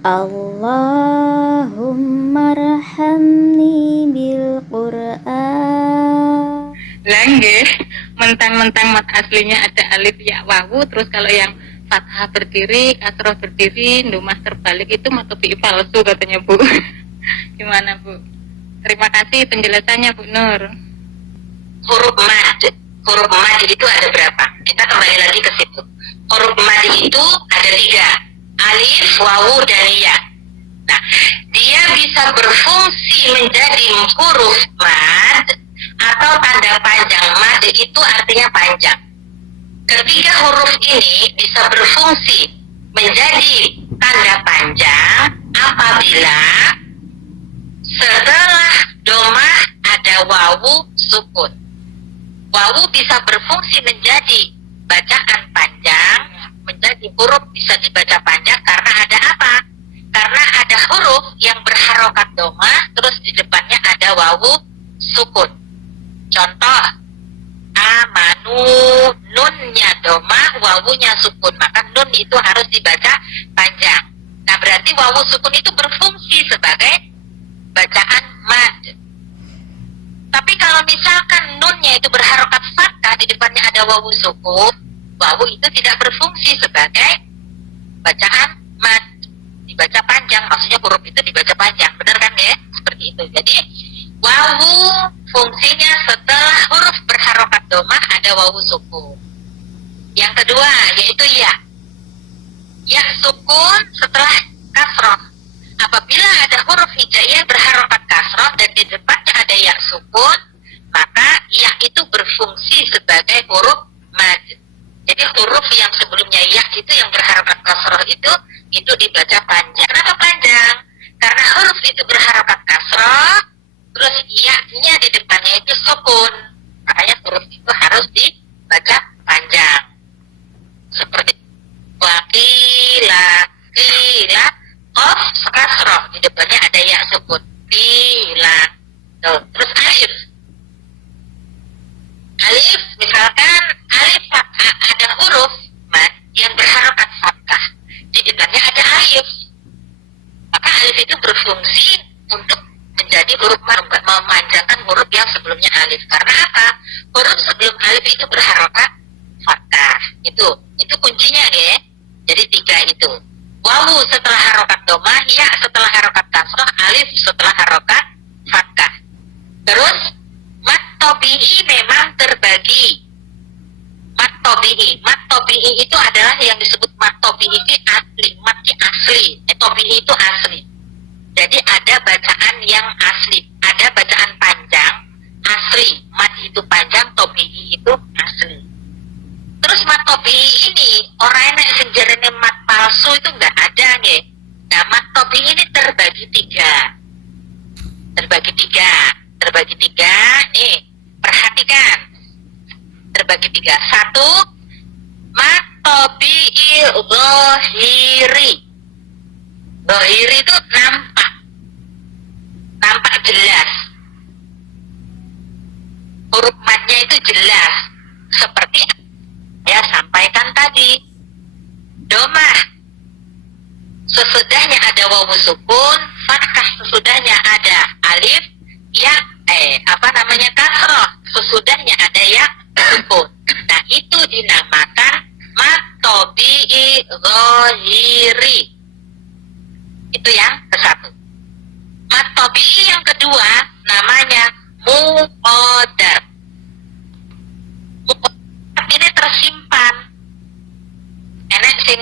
Allahumma rahamni bil Qur'an. Lah nggih, mentang-mentang mat aslinya ada alif ya wawu, terus kalau yang fathah berdiri, kasroh berdiri, ndomah terbalik itu matobi palsu katanya Bu. Gimana Bu? Terima kasih penjelasannya Bu Nur. Huruf mad itu ada berapa? Kita kembali lagi ke situ. Huruf mad itu ada 3. Alif, wawu, dan ya. Nah, dia bisa berfungsi menjadi huruf mad atau tanda panjang. Mad itu artinya panjang. Ketiga huruf ini bisa berfungsi menjadi tanda panjang apabila setelah domah ada wawu sukun. Wawu bisa berfungsi menjadi bacaan panjang, menjadi huruf bisa dibaca panjang karena ada apa? Karena ada huruf yang berharokat domah, terus di depannya ada wawu sukun. Contoh, amanu, nunnya domah, wawunya sukun, maka nun itu harus dibaca panjang. Nah, berarti wawu sukun itu berfungsi sebagai bacaan mad. Tapi kalau misalkan nunnya itu berharokat fathah, di depannya ada wawu sukun, wawu itu tidak berfungsi sebagai bacaan mad, dibaca panjang, maksudnya huruf itu dibaca panjang, benar kan ya? Seperti itu. Jadi wawu fungsinya setelah huruf berharokat domah ada wawu sukun. Yang kedua yaitu ya. Ya sukun setelah kasroh. Apabila ada huruf hijaiyah berharokat kasroh dan di depannya ada ya sukun, maka ya itu berfungsi sebagai huruf mad. Jadi huruf yang sebelumnya ya itu yang berharokat kasroh itu dibaca panjang. Kenapa panjang? Karena huruf itu berharokat kasroh, terus ya-nya di depannya itu sukun. Makanya huruf itu harus dibaca panjang. Seperti wakila, kila, qaf kasroh, di depannya ada ya sukun. Kila. Tuh. Terus alif. Alif, misalkan alif ada huruf mad yang berharokat fathah, di depannya ada alif, maka alif itu berfungsi untuk menjadi huruf mad, memanjangkan huruf yang sebelumnya alif. Karena apa? Huruf sebelum alif itu berharokat fathah. Itu kuncinya ya. Jadi 3 itu. Wawu setelah harokat domah, ya setelah harokat kasroh, alif setelah harokat fathah. Terus mat tobi'i memang terbagi. Mat tobi'i itu adalah yang disebut mat tobi'i itu asli. Mat itu asli. Tobi'i itu asli. Jadi ada bacaan yang asli, ada bacaan panjang asli. Mat itu panjang, tobi'i itu asli. Terus mat tobi'i ini orang yang sejarahnya mat palsu itu nggak ada nih. Nah, mat tobi'i ini terbagi 3. Terbagi tiga nih, perhatikan. Terbagi 3. 1, mat tobi'i zahiri. Zahiri itu nampak jelas. Huruf matnya itu jelas. Seperti ya sampaikan tadi. Domah sesudahnya ada wawu sukun, fathah sesudahnya ada alif, ya kasroh sesudahnya ada ya sukun. Nah, itu dinamakan mat tobi'i zahiri. Itu yang ke-1. Mat tobi'i yang kedua namanya muqaddar. Muqaddar ini tersimpan. Enak sing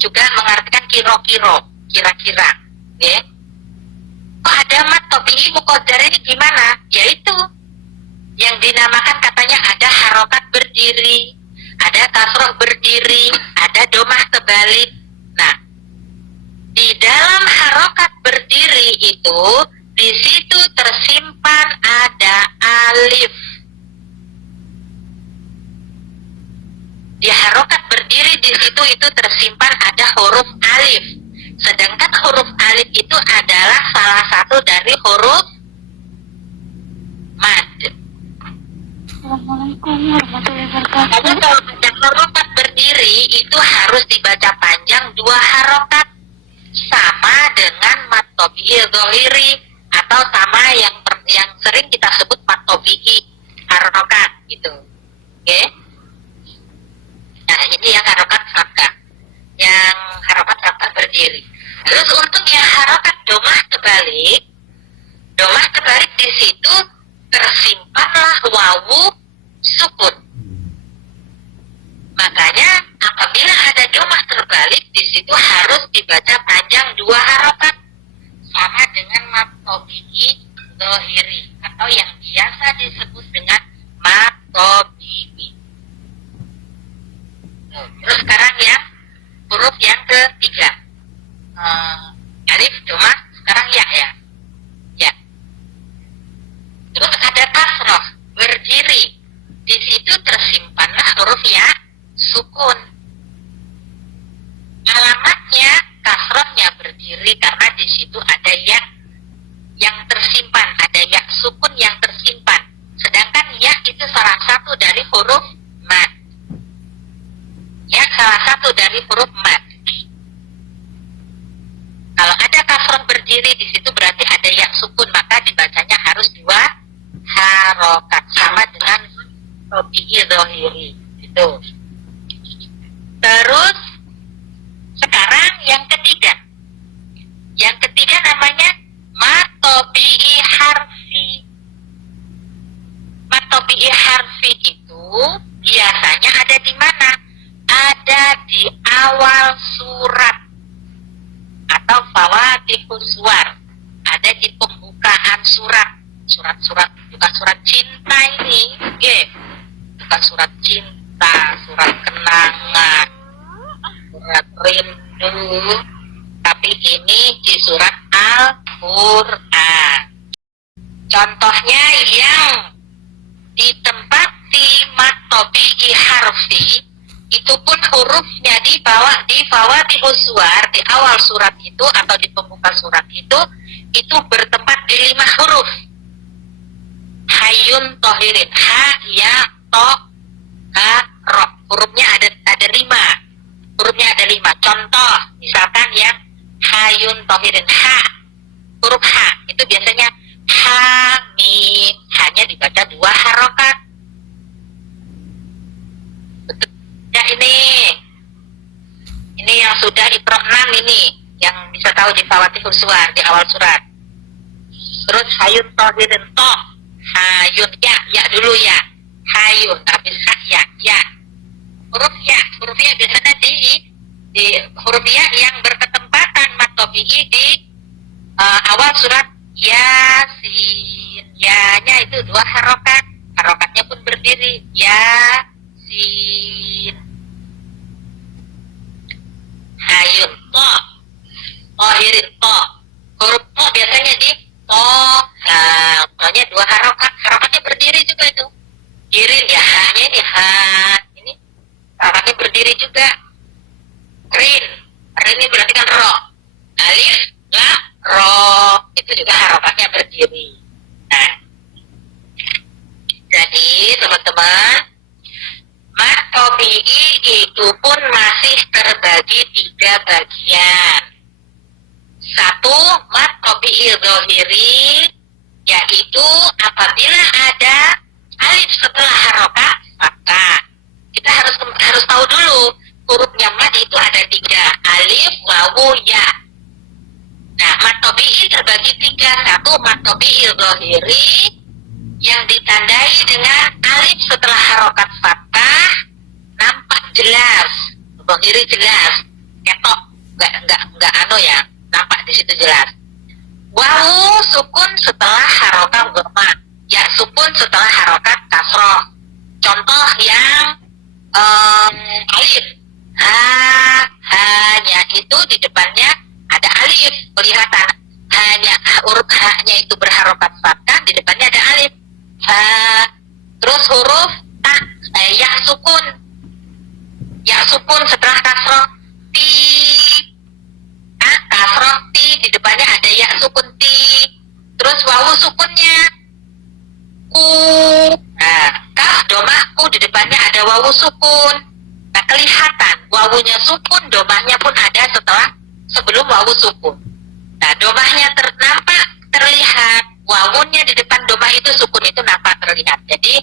juga mengartikan kira-kira, ya. Kok ada mat tobi'i muqaddar ini gimana? Yaitu yang dinamakan katanya ada harokat berdiri, ada kasroh berdiri, ada domah terbalik. Nah, di dalam harokat berdiri itu, di situ tersimpan ada alif. Di harokat berdiri di situ itu tersimpan ada huruf alif. Sedangkan huruf alif itu adalah salah satu dari huruf mad. Assalamualaikum warahmatullahi wabarakatuh. Jadi kalau ada harokat berdiri itu harus dibaca panjang 2 harokat sama tabi'i zahiri, atau sama yang sering kita sebut mat tabi'i harokat gitu. Oke. Nah, ini yang harokat fathah, yang harokat fathah berdiri. Terus untuk yang harokat domah terbalik di situ tersimpanlah wawu sukun. Makanya apabila ada domah terbalik di situ harus dibaca panjang 2 harokat, sama dengan mat tabi'i zahiri atau yang biasa disebut dengan mat tabi'i. Terus sekarang ya huruf yang ketiga, alif domah, sekarang ya. Terus ada kasroh berdiri, di situ tersimpanlah huruf ya sukun. Alamatnya kasrohnya berdiri karena di situ ada ya yang tersimpan, ada ya sukun yang tersimpan. Sedangkan ya itu salah satu dari huruf mad. Ya, salah satu dari huruf mad. Kalau ada kasroh berdiri di situ berarti ada ya sukun, maka dibacanya harus 2 harokat sama dengan tabi'i zahiri itu. Terus sekarang yang ketiga namanya mat tabi'i harfi. Mat tabi'i harfi itu biasanya ada di mana? Ada di awal surat atau fawatihus suwar, ada di pembukaan surat. Surat-surat, bukan surat cinta ini, bukan surat cinta, surat kenangan, surat rindu, tapi ini di surat Al-Quran. Contohnya yang ditempati mat tabi'i harfi, itu pun hurufnya di fawatihus suwar, di awal surat itu atau di pembuka surat itu bertempat di 5 huruf. Hayun tohirin, ha, ya, to, ha, ro. Hurufnya ada 5. Hurufnya ada 5. Contoh, misalkan yang hayun tohirin, ha, huruf ha, itu biasanya ha, mim, hanya dibaca 2 harokat. Betul ya ini yang sudah Iqra 6 ini, yang bisa tahu di fawatihus suwar, di awal surat. Terus hayun tohirin, to, hayun, ya dulu ya, hayun, habis ya. Huruf ya biasanya di huruf ya yang berketempatan mat tabi'i di awal surat Yasin. Ya-nya itu 2 harokat, harokatnya pun berdiri, Yasin. Hayun, to, tohirin, to. Huruf to biasanya di to, tonya 2 harokat, harokatnya berdiri juga itu. Kirin ya, ha-nya ini ha, ini harokatnya berdiri juga. Rin ini berarti kan ro. Alif, la, ro, itu juga harokatnya berdiri. Nah, jadi teman-teman, mat tabi'i itu pun masih terbagi 3 bagian. 1, mat tabi'i zahiri, yaitu apabila ada alif setelah harokat fathah. Kita harus tahu dulu hurufnya mad itu ada 3, alif, wawu, ya. Nah, mat tabi'i terbagi 3. 1, mat tabi'i zahiri yang ditandai dengan alif setelah harokat fathah, nampak jelas, zahiri jelas, ketok, enggak ya, nampak di situ jelas. Wawu sukun setelah harokat dhammah, ya sukun setelah harokat kasroh. Contoh yang alif, hanya itu di depannya ada alif, kelihatan. Hanya huruf ha-nya itu berharokat fathah, di depannya ada alif. Terus huruf ta, ya sukun setelah kasroh, ti, kasroh ti, di depannya ada ya sukun ti. Terus wawu sukunnya ku, kaf domah ku, di depannya ada wawu sukun. Nah, kelihatan wawunya sukun, domahnya pun ada sebelum wawu sukun. Nah, domahnya nampak terlihat, wawunnya di depan domah itu sukun itu nampak terlihat. Jadi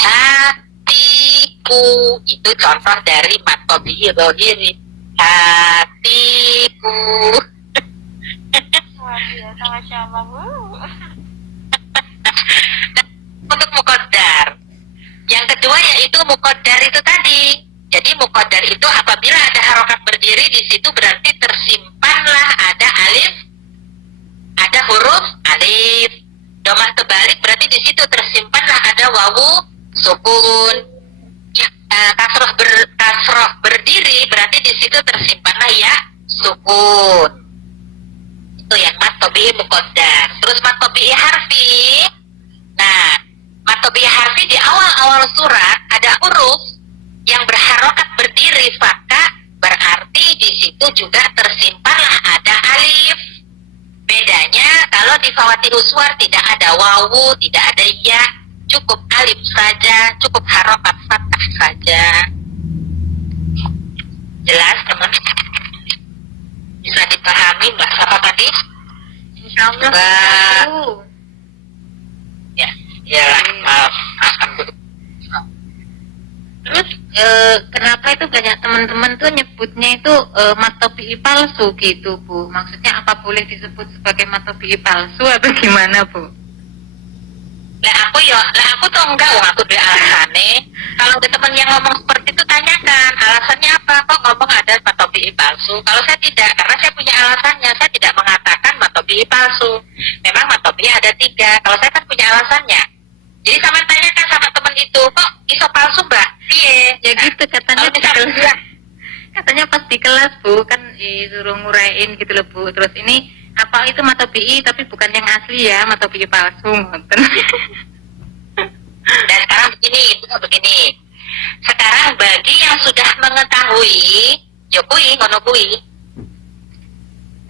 hatiku itu contoh dari mat tabi'i dhahiri. Hatiku. Luar biasa, Masya Allah, Bu. Untuk muqaddar. Yang kedua yaitu muqaddar itu tadi. Jadi muqaddar itu apabila ada harokat berdiri di situ berarti tersimpanlah ada alif, ada huruf alif. Domah terbalik berarti di situ tersimpanlah ada wawu sukun. Kasroh berdiri berarti di situ tersimpanlah ya sukun. Itu yang mat tabi'i muqaddar. Terus mat tabi'i harfi. Nah, mat tabi'i harfi di awal-awal surat ada huruf yang berharokat berdiri faka, berarti di situ juga tersimpanlah ada alif. Bedanya kalau di fawatihus suwar tidak ada wawu, tidak ada ya, cukup alif saja, cukup harokat fathah saja. Jelas teman? Bisa dipahami Mbak siapa tadi? Insyaallah. Mbak. Bu. Ya, ya, maaf, alhamdulillah. Terus kenapa itu banyak teman-teman tuh nyebutnya itu mat tabi'i palsu gitu, Bu? Maksudnya apa boleh disebut sebagai mat tabi'i palsu atau gimana, Bu? Lah aku tuh enggak, aku di alasannya. Kalau ada teman yang ngomong seperti itu tanyakan alasannya apa, kok ngomong ada mat tabi'i palsu. Kalau saya tidak, karena saya punya alasannya. Saya tidak mengatakan mat tabi'i palsu. Memang mat tabi'i ada 3. Kalau saya kan punya alasannya. Jadi sama tanyakan sama teman itu, kok iso palsu Mbak? Iya. Ya gitu katanya di kelas. Katanya pas di kelas, Bu, kan disuruh nguraiin gitu loh, Bu. Terus ini apa itu mat tabi'i tapi bukan yang asli ya, mat tabi'i palsu. Dan sekarang begini. Sekarang bagi yang sudah mengetahui, Yokui, ngonokui.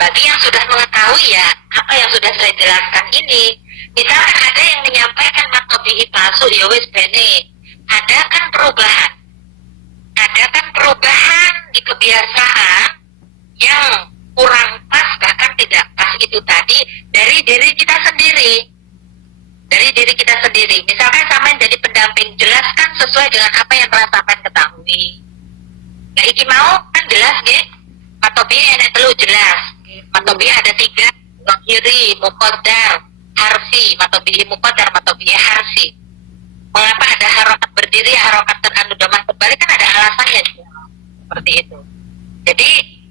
Bagi yang sudah mengetahui ya, apa yang sudah saya jelaskan ini. Misalkan ada yang menyampaikan mat tabi'i palsu, ya wis bene. Ada kan perubahan di kebiasaan yang kurang pas, bahkan tidak pas itu tadi dari diri kita sendiri. Misalkan sampean jadi pendamping, jelaskan sesuai dengan apa yang telah sampean ketahui. Nah, iki mau kan jelas nggih? Mat tabi'i enek telu jelas. Mat tabi'i ada 3, dhahiri, muqaddar, harfi. Mat tabi'i muqaddar, mat tabi'i harfi. Mengapa ada harokat berdiri, harokat teranu domah terbalik, kan ada alasannya juga. Seperti itu. Jadi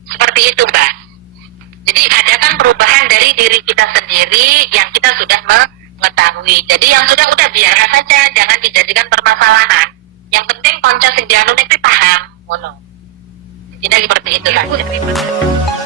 seperti itu Mbak. Jadi ada kan perubahan dari diri kita sendiri yang kita sudah mengetahui. Jadi yang sudah biarkan saja, jangan dijadikan permasalahan. Yang penting konco sing dianu itu paham. Ngono. Jadi seperti itu Ya, Bu, saja. terima kasih.